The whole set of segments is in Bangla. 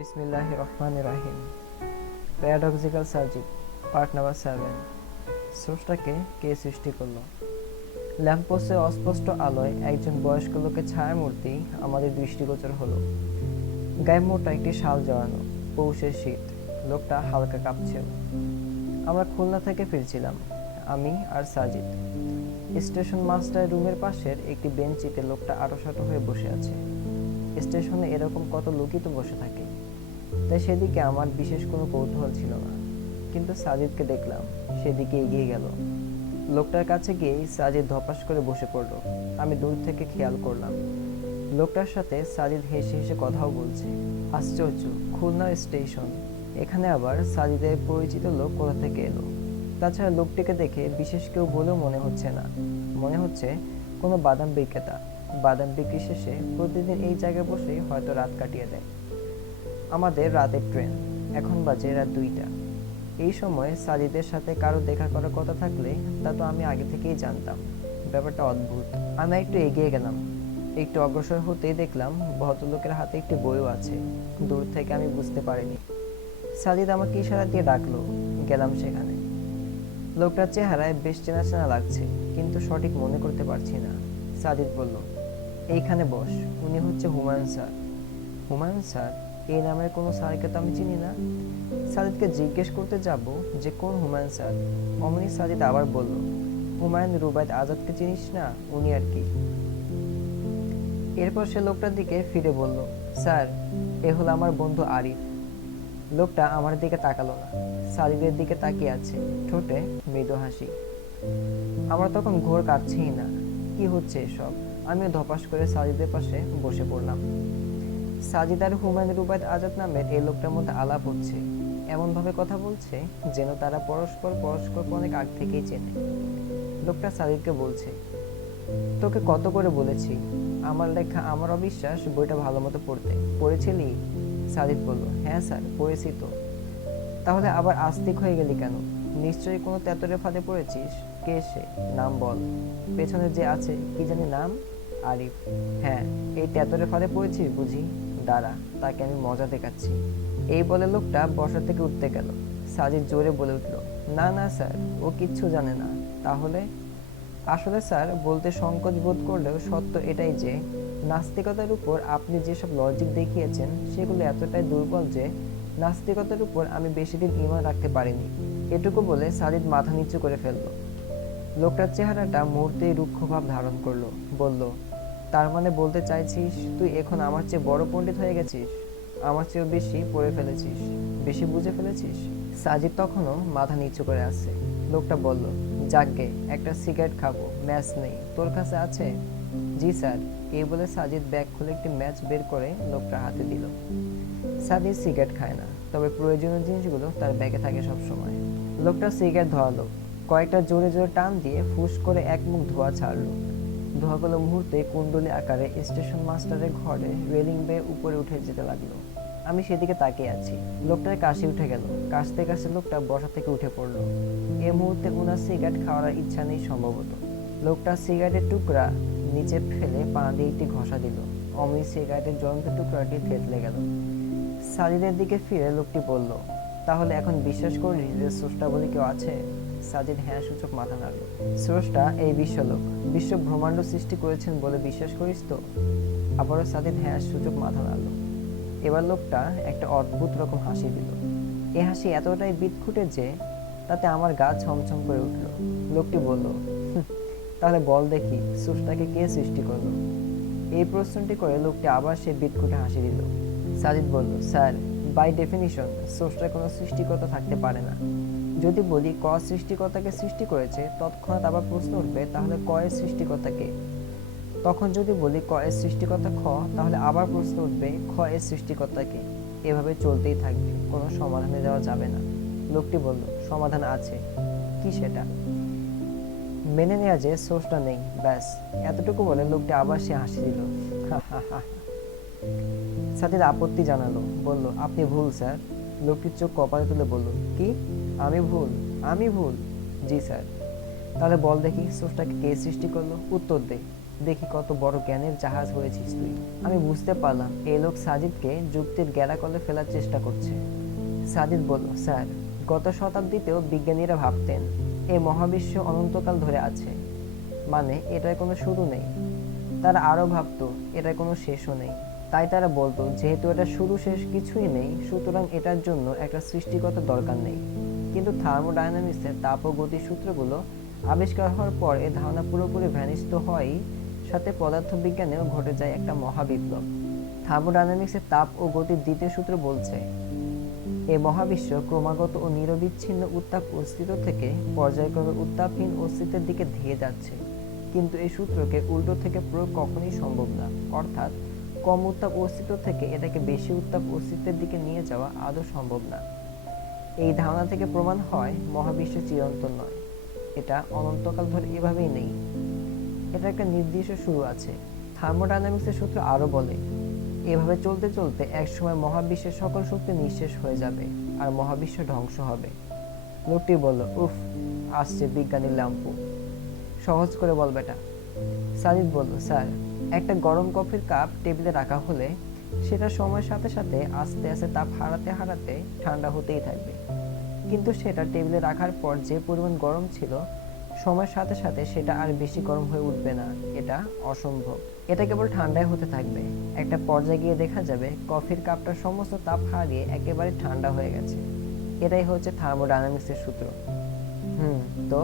বিসমিল্লাহির রহমানির রহিম। প্যারাডক্সিক্যাল সার্জিক, পার্ট নাম্বার 7। স্রষ্টাকে কে সৃষ্টি করলো? ল্যাম্পপোস্টের অস্পষ্ট আলোয় একজন বয়স্ক লোকের ছায়ামূর্তি আমাদের দৃষ্টিগোচর হলো। গায়ে মোটা একটি শাল জড়ানো, পৌষের শীত। লোকটা হালকা কাঁপছিল। আমরা খুলনা থেকে ফিরছিলাম, আমি আর সাজিদ। স্টেশন মাস্টার রুমের পাশের একটি বেঞ্চিতে লোকটা আঁটোসাঁটো হয়ে বসে আছে। স্টেশনে এরকম কত লোকই তো বসে থাকে, তাই সেদিকে আমার বিশেষ কোনো কৌতূহল ছিল না। কিন্তু সাজিদকে দেখলাম, সেদিকে এগিয়ে গেল। লোকটার কাছে গিয়েই সাজিদ ধপাস করে বসে পড়ল। আমি দূর থেকে খেয়াল করলাম, লোকটার সাথে সাজিদ হেসে হেসে কথাও বলছে। আশ্চর্য, খুলনা স্টেশন, এখানে আবার সাজিদের পরিচিত লোক কোথা থেকে এলো? তাছাড়া লোকটিকে দেখে বিশেষ কেউ বলেও মনে হচ্ছে না। মনে হচ্ছে কোনো বাদাম বিক্রেতা। বাদাম বিক্রি শেষে প্রতিদিন এই জায়গায় বসেই হয়তো রাত কাটিয়ে দেয়। আমাদের রাতের ট্রেন, এখন বাজে রাত 2টা। এই সময় সাজিদের সাথে কারো দেখা করার কথা থাকলে তা তো আমি আগে থেকেই জানতাম। ব্যাপারটা অদ্ভুত। আমি একটু এগিয়ে গেলাম। একটু অগ্রসর হতেই দেখলাম ভদ্রলোকের হাতে একটি বইও আছে। দূর থেকে আমি বুঝতে পারিনি। সাজিদ আমাকে ইশারা দিয়ে ডাকলো। গেলাম সেখানে। লোকটার চেহারায় বেশ চেনা চেনা লাগছে, কিন্তু সঠিক মনে করতে পারছি না। সাজিদ বলল, এইখানে বস, উনি হচ্ছে হুমায়ুন স্যার। হুমায়ুন স্যার? এই নামের কোনো স্যারকে তো আমি চিনি না। সাজিদকে জিজ্ঞেস করতে যাব যে কোন হুমায়ুন স্যার, অমনি সাজিদ আবার বলল, হুমায়ুন রুবায়েত আজাদকে চিনিস না, উনি আর কি। এরপর সে লোকটার দিকে ফিরে বলল, স্যার, এ হলো আমার বন্ধু আরিফ। লোকটা আমার দিকে তাকালো না, সাজিদের দিকে তাকিয়ে আছে, ঠোঁটে মৃদু হাসি। আমার তখন ঘোর কাটছেই না, কি হচ্ছে এসব। আমিও ধপাস করে সাজিদের পাশে বসে পড়লাম। সাজিদ আর হুমায়ুন রুবায়েত আজাদ নামের এই লোকটার মধ্যে আলাপ হচ্ছে। এমনভাবে কথা বলছে যেন তারা পরস্পরকে অনেক আগ থেকেই চেনে। লোকটা সাজিদকে বলছে, তোকে কত করে বলেছি আমার লেখা আমার অবিশ্বাস বইটা ভালো মতো পড়েছিলি? সাজিদ বলল, হ্যাঁ স্যার, পড়েছি তো। তাহলে আবার আস্তিক হয়ে গেলি কেন? নিশ্চয়ই কোনো তেতরের ফাঁদে পড়েছিস। কে সে? নাম বল। পেছনে যে আছে, কি জানি নাম? আরিফ। হ্যাঁ, এই তেতরের ফাঁদে পড়েছিস বুঝি? দাঁড়া, তাকে আমি মজা দেখাচ্ছি। এই বলে লোকটা বসা থেকে উঠতে গেল। সাজিদ জোরে বলে উঠল, না না স্যার, ও কিচ্ছু জানে না। তাহলে? আসলে স্যার, বলতে সংকোচ বোধ করলেও সত্য এটাই যে নাস্তিকতার উপর আপনি যেসব লজিক দেখিয়েছেন সেগুলো এতটাই দুর্বল যে নাস্তিকতার উপর আমি বেশি দিন ঈমান রাখতে পারিনি। এটুকু বলে সাজিদ মাথা নিচু করে ফেলল। লোকটার চেহারাটা মুহূর্তেই রুক্ষ ভাব ধারণ করলো। বলল, তার মানে বলতে চাইছিস তুই এখন আমার চেয়ে বড় পণ্ডিত হয়ে গেছিস? আমার চেয়েও বেশি পড়ে ফেলেছিস, বেশি বুঝে ফেলেছিস? সাজিদ তখনও মাথা নিচু করে আছে। লোকটা বলল, যাকগে, একটা সিগারেট খাবো, ম্যাচ নেই, তোর কাছে আছে? জি স্যার। এই বলে সাজিদ ব্যাগ খুলে একটি ম্যাচ বের করে লোকটার হাতে দিল। সাজিদ সিগারেট খায় না, তবে প্রয়োজনীয় জিনিসগুলো তার ব্যাগে থাকে সব সময়। লোকটা সিগারেট ধরালো, কয়েকটা জোরে জোরে টান দিয়ে ফুস করে এক মুখ ধোঁয়া ছাড়লো। ধোঁয়াগুলো মুহূর্তে কুণ্ডলী আকারে স্টেশন মাস্টারের ঘরে রেলিং বেয়ে উপরে উঠে যেতে লাগলো। আমি সেদিকে তাকিয়ে আছি। লোকটার কাশি উঠে গেল। কাশতে কাশতে লোকটা বসা থেকে উঠে পড়লো। এ মুহূর্তে ওনার সিগারেট খাওয়ার ইচ্ছা নেই সম্ভবত। লোকটা সিগারেটের টুকরা নিচে ফেলে পা দিয়ে একটি ঘষা দিল। অমনি সিগারেটের জ্বলন্ত টুকরাটি থেতলে গেল। সাজিদের দিকে ফিরে লোকটি বলল, তাহলে এখন বিশ্বাস করিস যে স্রষ্টা বলে কেউ আছে? সাজিদ হ্যাঁ সূচক মাথা নাড়ল। স্রষ্টা এই বিশ্বলোক, বিশ্ব ব্রহ্মাণ্ড সৃষ্টি করেছেন বলে বিশ্বাস করিস তো? আবারও সাজিদ হ্যাঁ সূচক মাথা নাড়ল। এবার লোকটা একটা অদ্ভুত রকম হাসি দিল। এ হাসি এতটাই বিদঘুটে যে তাতে আমার গা ছমছম করে উঠল। লোকটি বলল, তাহলে বল দেখি, স্রষ্টাকে কে সৃষ্টি করলো? এই প্রশ্নটি করে লোকটি আবার সে বিদঘুটে হাসি দিল। সাজিদ বলল, স্যার, বাই ডেফিনিশন স্রষ্টার কোনো সৃষ্টিকর্তা থাকতে পারে না। যদি বলি ক সৃষ্টিকর্তাকে সৃষ্টি করেছে, তৎক্ষণাৎ আবার প্রশ্ন উঠবে, তাহলে ক এর সৃষ্টিকর্তা কে? তখন যদি বলি ক এর সৃষ্টিকর্তা খ, তাহলে আবার প্রশ্ন উঠবে, খ এর সৃষ্টিকর্তা কে? এভাবে চলতেই থাকবে, কোনো সমাধানে যাওয়া যাবে না। লোকটি বলল, সমাধান আছে। কি সেটা? মেনে নেওয়া যে স্রষ্টা নেই, ব্যাস। এতটুকু বলে লোকটি আবার সে হাসি দিল। সাথীর আপত্তি জানালো, বলল, আপনি ভুল স্যার। লোকটির চোখ কপালে তুলে বলল, কি? আমি ভুল? আমি ভুল? জি স্যার। তাহলে বল দেখি, স্রষ্টাকে কে সৃষ্টি করলো? উত্তর দে। দেখি কত বড় জ্ঞানের জাহাজ হয়েছিস তুই। আমি বুঝতে পারলাম এই লোক সাজিদকে যুক্তির গ্যালাকলে ফেলার চেষ্টা করছে। সাজিদ বলল, স্যার, গত শতাব্দীতেও বিজ্ঞানীরা ভাবতেন এই মহাবিশ্ব অনন্তকাল ধরে আছে, মানে এটার কোনো শুরু নেই। তারা আরও ভাবতো এটার কোনো শেষও নেই। তাই তারা বলতো যেহেতু এটা শুরু শেষ কিছুই নেই, সুতরাং এটার জন্য একটা সৃষ্টিগত দরকার নেই। কিন্তু থার্মোডাইনামিক্সের তাপ ও গতির সূত্রগুলো আবিষ্কার হওয়ার পর এই ধারণা পুরোপুরি ভ্যানিশ তো হয়ই, সাথে পদার্থবিজ্ঞানেও ঘটে যায় একটা মহাবিপ্লব। থার্মোডাইনামিক্সের তাপ ও গতির দ্বিতীয় সূত্র বলছে এই মহাবিশ্ব ক্রমাগত ও নিরবিচ্ছিন্ন উত্তাপ অস্তিত্ব থেকে পর্যায়ক্রমে উত্তাপহীন অস্তিত্বের দিকে ধেয়ে যাচ্ছে। কিন্তু এই সূত্রকে উল্টো থেকে প্রয়োগ কখনোই সম্ভব না, অর্থাৎ কম উত্তাপ অস্তিত্ব থেকে এটাকে বেশি উত্তাপ অস্তিত্বের দিকে নিয়ে যাওয়া আদৌ সম্ভব না। এই ধারণা থেকে প্রমাণ হয় মহাবিশ্ব চিরন্তন নয়, এটা অনন্তকাল ধরে এভাবেই নেই, এটা একটা নির্দিষ্ট শুরু আছে। থার্মোডাইনামিক্সের সূত্র আরও বলে এভাবে চলতে চলতে একসময় মহাবিশ্বের সকল শক্তি নিঃশেষ হয়ে যাবে আর মহাবিশ্ব ধ্বংস হবে। লোকটি বলল, উফ, আসছে বিজ্ঞানীর ল্যাম্পু, সহজ করে বল বেটা। সাজিদ বলল, স্যার, একটা গরম কফির কাপ টেবিলে রাখা হলে সেটা সময়ের সাথে সাথে আস্তে আস্তে তাপ হারাতে হারাতে ঠান্ডা হতেই থাকবে, কিন্তু সেটা টেবিলে রাখার পর যে পরিমাণ গরম ছিল সময়ের সাথে সাথে সেটা আর বেশি গরম হয়ে উঠবে না, এটা অসম্ভব। এটা কেবল ঠান্ডাই হতে থাকবে। একটা পর্যায়ে গিয়ে দেখা যাবে কফির কাপটা সমস্ত তাপ হারিয়ে একেবারে ঠান্ডা হয়ে গেছে। এটাই হচ্ছে থার্মোডাইনামিক্সের সূত্র। তো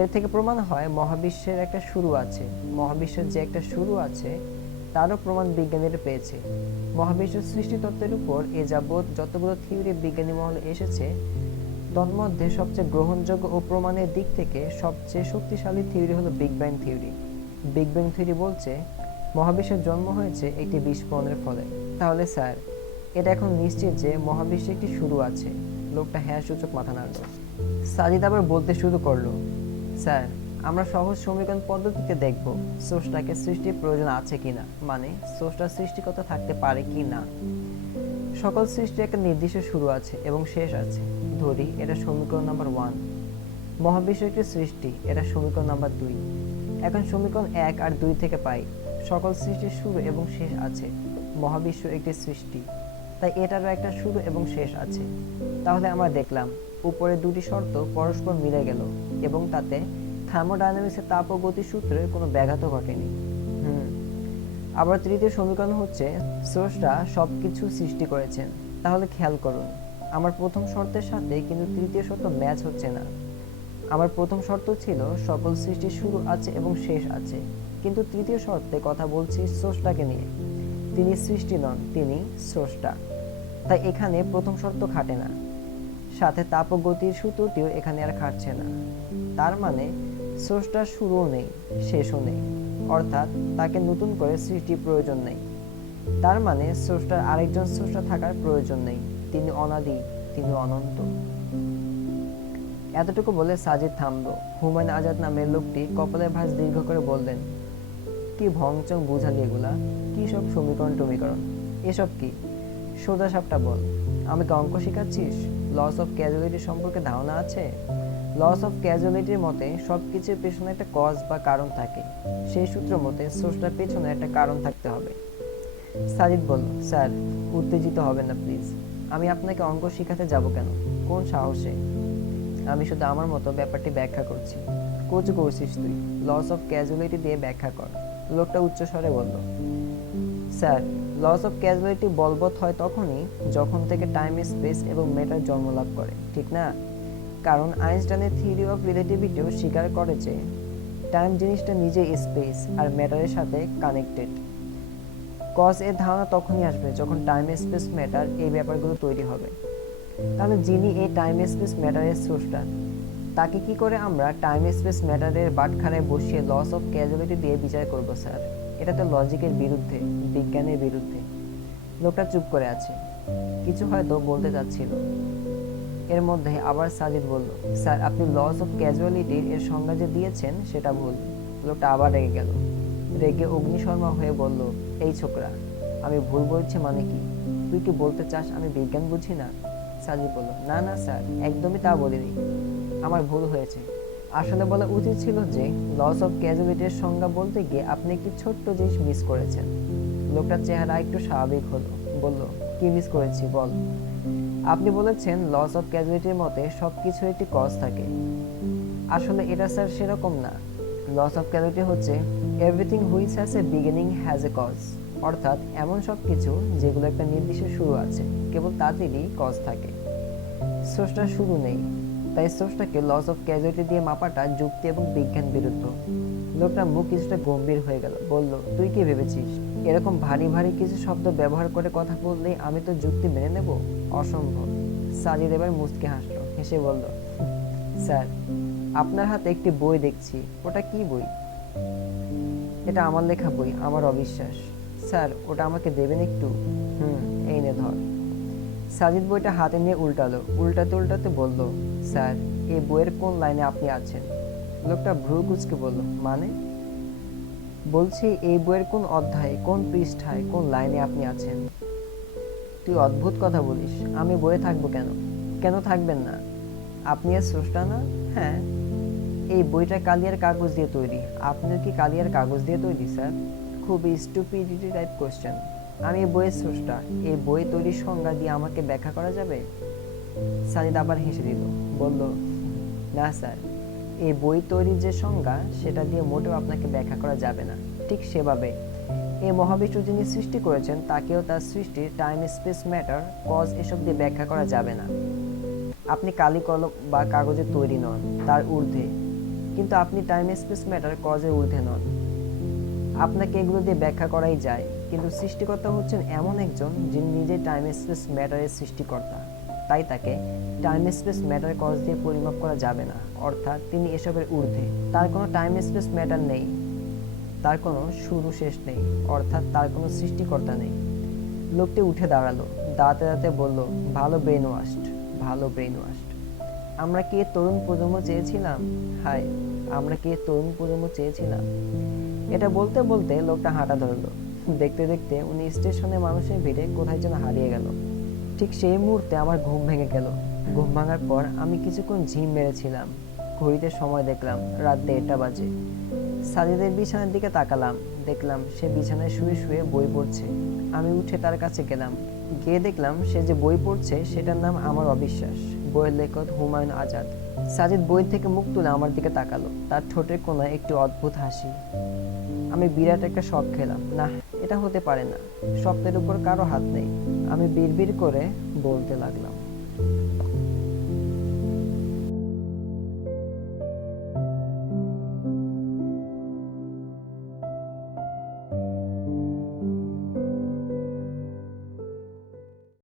এর থেকে প্রমাণ হয় মহাবিশ্বের একটা শুরু আছে। মহাবিশ্বের যে একটা শুরু আছে তারও প্রমাণ বিজ্ঞানীরা পেয়েছে। মহাবিশ্ব সৃষ্টিতত্ত্বের উপর এ যাবৎ যতগুলো থিওরি বিজ্ঞানী মহলে এসেছে, তন্মধ্যে সবচেয়ে গ্রহণযোগ্য ও প্রমাণের দিক থেকে সবচেয়ে শক্তিশালী থিওরি হলো big bang theory. Big bang theory বলছে মহাবিশ্বের জন্ম হয়েছে একটি বিস্ফোরণের ফলে। তাহলে স্যার, এটা এখন নিশ্চিত যে মহাবিশ্বে একটি শুরু আছে? লোকটা হ্যাঁ সূচক মাথা নাড়ল। সাজিদ আবার বলতে শুরু করলো, স্যার, আমরা সহজ সমীকরণ পদ্ধতিতে দেখব স্রষ্টাকে সৃষ্টির প্রয়োজন আছে কিনা, মানে স্রষ্টার সৃষ্টিকর্তা থাকতে পারে কি না। সকল সৃষ্টির একটা নির্দিষ্ট শুরু আছে এবং শেষ আছে। ধরি এটা সমীকরণ নাম্বার 1। মহাবিশ্ব একটি সৃষ্টি, এটা সমীকরণ নাম্বার 2। এখন সমীকরণ 1 আর 2 থেকে পাই সকল সৃষ্টির শুরু এবং শেষ আছে। মহাবিশ্ব একটি সৃষ্টি, তাই এটারও একটা শুরু এবং শেষ আছে। তাহলে আমরা দেখলাম উপরে দুটি শর্ত পরস্পর মিলে গেল এবং তাতে থার্মোডাইনামিক্সের তাপ ও গতি সূত্রের কোনো ব্যাঘাতও ঘটেনি। আবার তৃতীয় সমীকরণ হচ্ছে স্রষ্টা সবকিছু সৃষ্টি করেছেন। তাহলে খেয়াল করুন, আমার প্রথম শর্তের সাথে কিন্তু তৃতীয় শর্ত ম্যাচ হচ্ছে না। আমার প্রথম শর্ত ছিল সকল সৃষ্টির শুরু আছে এবং শেষ আছে, কিন্তু তৃতীয় শর্তে কথা বলছি স্রষ্টাকে নিয়ে। তিনি সৃষ্টি নন, তিনি স্রষ্টা। তাই এখানে প্রথম শর্ত খাটে না, সাথে তাপ ও গতির সূত্রটিও এখানে আর খাটছে না। তার মানে স্রষ্টার শুরুও নেই, শেষও নেই, অর্থাৎ তাকে নতুন করে সৃষ্টির প্রয়োজন নেই। তার মানে স্রষ্টার আরেকজন স্রষ্টা থাকার প্রয়োজন নেই, তিনি অনাদি, তিনি অনন্ত। এতটুকু বলে সাজিদ থামলো। হুমায়ুন আজাদ নামের লোকটি কপালের ভাঁজ দীর্ঘ করে বললেন, কি ভংচং বুঝালি এগুলা? কি সব সমীকরণ টমীকরণ, এসব কি? সোজা সাপটা বল, আমাকে অঙ্ক শেখাচ্ছিস? লস অফ ক্যাজুয়ালিটি সম্পর্কে ধারণা আছে? লস অফ ক্যাজুয়ালিটির মতে সবকিছুর পেছনে একটা কজ বা কারণ থাকে। সেই সূত্র মতে স্রষ্টার পেছনে একটা কারণ থাকতে হবে। সাজিদ বলল, স্যার, উত্তেজিত হবেন না প্লিজ। আমি আপনাকে অঙ্ক শেখাতে যাব কেন? কোন সাহসে? আমি শুধু আমার মতো ব্যাপারটি ব্যাখ্যা করছি। কোচ করছিস তুই, লস অফ ক্যাজুয়ালিটি দিয়ে ব্যাখ্যা কর। লোকটা উচ্চস্বরে বলল, স্যার, লস অফ ক্যাজুয়ালিটি বলবৎ হয় তখনই যখন থেকে টাইম, স্পেস এবং ম্যাটার জন্মলাভ করে, ঠিক না? কারণ আইনস্টাইনের থিওরি অফ রিলেটিভিটিও স্বীকার করে যে টাইম জিনিসটা নিজে স্পেস আর ম্যাটারের সাথে কানেক্টেড। কজ এর ধারণা তখনই আসবে যখন টাইম, স্পেস, ম্যাটার এই ব্যাপারগুলো তৈরি হবে। তাহলে যিনি এই টাইম, স্পেস, ম্যাটারের স্রষ্টা, তাকে কি করে আমরা টাইম, স্পেস, ম্যাটারের বাটখারায় বসিয়ে লস অফ ক্যাজুয়ালিটি দিয়ে বিচার করব স্যার? এটা তো লজিকের বিরুদ্ধে, বিজ্ঞানের বিরুদ্ধে। লোকটা চুপ করে আছে, কিছু হয়তো বলতে চাচ্ছিল। এর মধ্যে আবার সাজিদ বলল, স্যার, আপনি লস অফ ক্যাজুয়ালিটির এর সংজ্ঞা যে দিয়েছেন সেটা ভুল। লোকটা আবার রেগে গেল। রেগে অগ্নিশর্মা হয়ে বলল, এই ছোকরা, আমি ভুল বলছি মানে কি? তুই কি বলতে চাস আমি বিজ্ঞান বুঝি না? সাজিদ বলল, না না স্যার, একদমই তা বলিনি। আমার ভুল হয়েছে, আসলে বলা উচিত ছিল যে লস অফ ক্যাজুয়ালিটির সংজ্ঞা বলতে গিয়ে আপনি একটি ছোট্ট জিনিস মিস করেছেন। লোকটার চেহারা একটু স্বাভাবিক হলো, বলল, কি মিস করেছি বল। আপনি বলেছেন লস অফ ক্যাজুয়ালিটির মতে সবকিছু একটি কজ থাকে। আসলে এটা স্যার সেরকম না। লস অফ ক্যাজুয়ালিটি হচ্ছে everything which has a beginning has a cause, অর্থাৎ এমন সব কিছু যেগুলো একটা নির্দিষ্ট শুরু আছে, কেবল তাদেরই কজ থাকে। স্রষ্টার শুরু নেই, তাই স্রষ্টাকে লস অফ ক্যাজুয়ালিটি দিয়ে মাপাটা যুক্তি এবং বিজ্ঞান বিরুদ্ধ। লোকটার মুখ কিছুটা গম্ভীর হয়ে গেল, বলল, তুই কি ভেবেছিস এরকম ভারী ভারী কিছু শব্দ ব্যবহার করে কথা বললে আমি তো যুক্তি মেনে নেব? অসম্ভব। সাজিদ এবার মুচকে হাসলো, হেসে বলল, স্যার আপনার হাতে একটি বই দেখছি, ওটা কি বই? এটা আমার লেখা বই, আমার অবিশ্বাস। স্যার ওটা আমাকে দেবেন একটু? এই নে ধর। সাজিদ বইটা হাতে নিয়ে উল্টালো, উল্টাতে উল্টাতে বলল, স্যার এই বইয়ের কোন লাইনে আপনি আছেন? লোকটা ভ্রু কুঁচকে বলল, মানে? বলছি এই বইয়ের কোন অধ্যায়ে, কোন পৃষ্ঠায়, কোন লাইনে আপনি আছেন? তুই অদ্ভুত কথা বলিস, আমি বইয়ে থাকবো কেন? কেন থাকবেন না? আপনি আর স্রষ্টা না? হ্যাঁ। এই বইটা কালিয়ার কাগজ দিয়ে তৈরি, আপনিও কি কালিয়ার কাগজ দিয়ে তৈরি স্যার? খুবই স্টুপিডিটি টাইপ কোশ্চেন। আমি এই বইয়ের স্রষ্টা, এই বই তৈরির সংজ্ঞা দিয়ে আমাকে ব্যাখ্যা করা যাবে? সাজিদ আবার হেসে দিল, বলল, না স্যার, এই বই তৈরির যে সংজ্ঞা সেটা দিয়ে মোটেও আপনাকে ব্যাখ্যা করা যাবে না। ঠিক সেভাবে এই মহাবিশ্ব যিনি সৃষ্টি করেছেন তাকেও তার সৃষ্টির টাইম স্পেস ম্যাটার কজ এসব দিয়ে ব্যাখ্যা করা যাবে না। আপনি কালি কলম বা কাগজে তৈরি নন, তার ঊর্ধ্বে। কিন্তু আপনি টাইম স্পেস ম্যাটার কজের ঊর্ধ্বে নন। আপনাকে এগুলো দিয়ে ব্যাখ্যা করাই যায়, কিন্তু সৃষ্টিকর্তা হচ্ছেন এমন একজন যিনি নিজে টাইম স্পেস ম্যাটারের সৃষ্টিকর্তা। তাই তাকে টাইম স্পেস ম্যাটার কজ দিয়ে পরিমাপ করা যাবে না, অর্থাৎ তিনি এসবের ঊর্ধ্বে। তার কোনো টাইম স্পেস ম্যাটার নেই, তার কোনো শুরু শেষ নেই, অর্থাৎ তার কোনো সৃষ্টিকর্তা নেই। লোকটি উঠে দাঁড়ালো, দাঁড়াতে দাঁড়াতে বলল, ভালো ব্রেন ওয়াশড, ভালো ব্রেন ওয়াশড। আমরা কি এ তরুণ প্রজন্ম চেয়েছিলাম? হায়, আমরা কি এ তরুণ প্রজন্ম চেয়েছিলাম? এটা বলতে বলতে লোকটা হাঁটা ধরলো। দেখতে দেখতে উনি স্টেশনে মানুষের ভিড়ে কোথায় যেন হারিয়ে গেল। ঠিক সেই মুহূর্তে আমার ঘুম ভেঙে গেল। ঘুম ভাঙার পর আমি কিছুক্ষণ ঝিম মেরেছিলাম। ঘড়িতে সময় দেখলাম রাত 1:30 বাজে। সাজিদের বিছানার দিকে তাকালাম, দেখলাম সে বিছানায় শুয়ে শুয়ে বই পড়ছে। আমি উঠে তার কাছে গেলাম, গিয়ে দেখলাম সে যে বই পড়ছে সেটার নাম আমার অবিশ্বাস, বইয়ের লেখক হুমায়ুন আজাদ। সাজিদ বই থেকে মুখ তুলে আমার দিকে তাকালো, তার ঠোঁটের কোণায় একটি অদ্ভুত হাসি। আমি বিরাট একটা শক খেলাম, না এটা হতে পারে না, স্বপ্নের উপর কারো হাত নেই। আমি বিড়বিড় করে বলতে লাগলাম,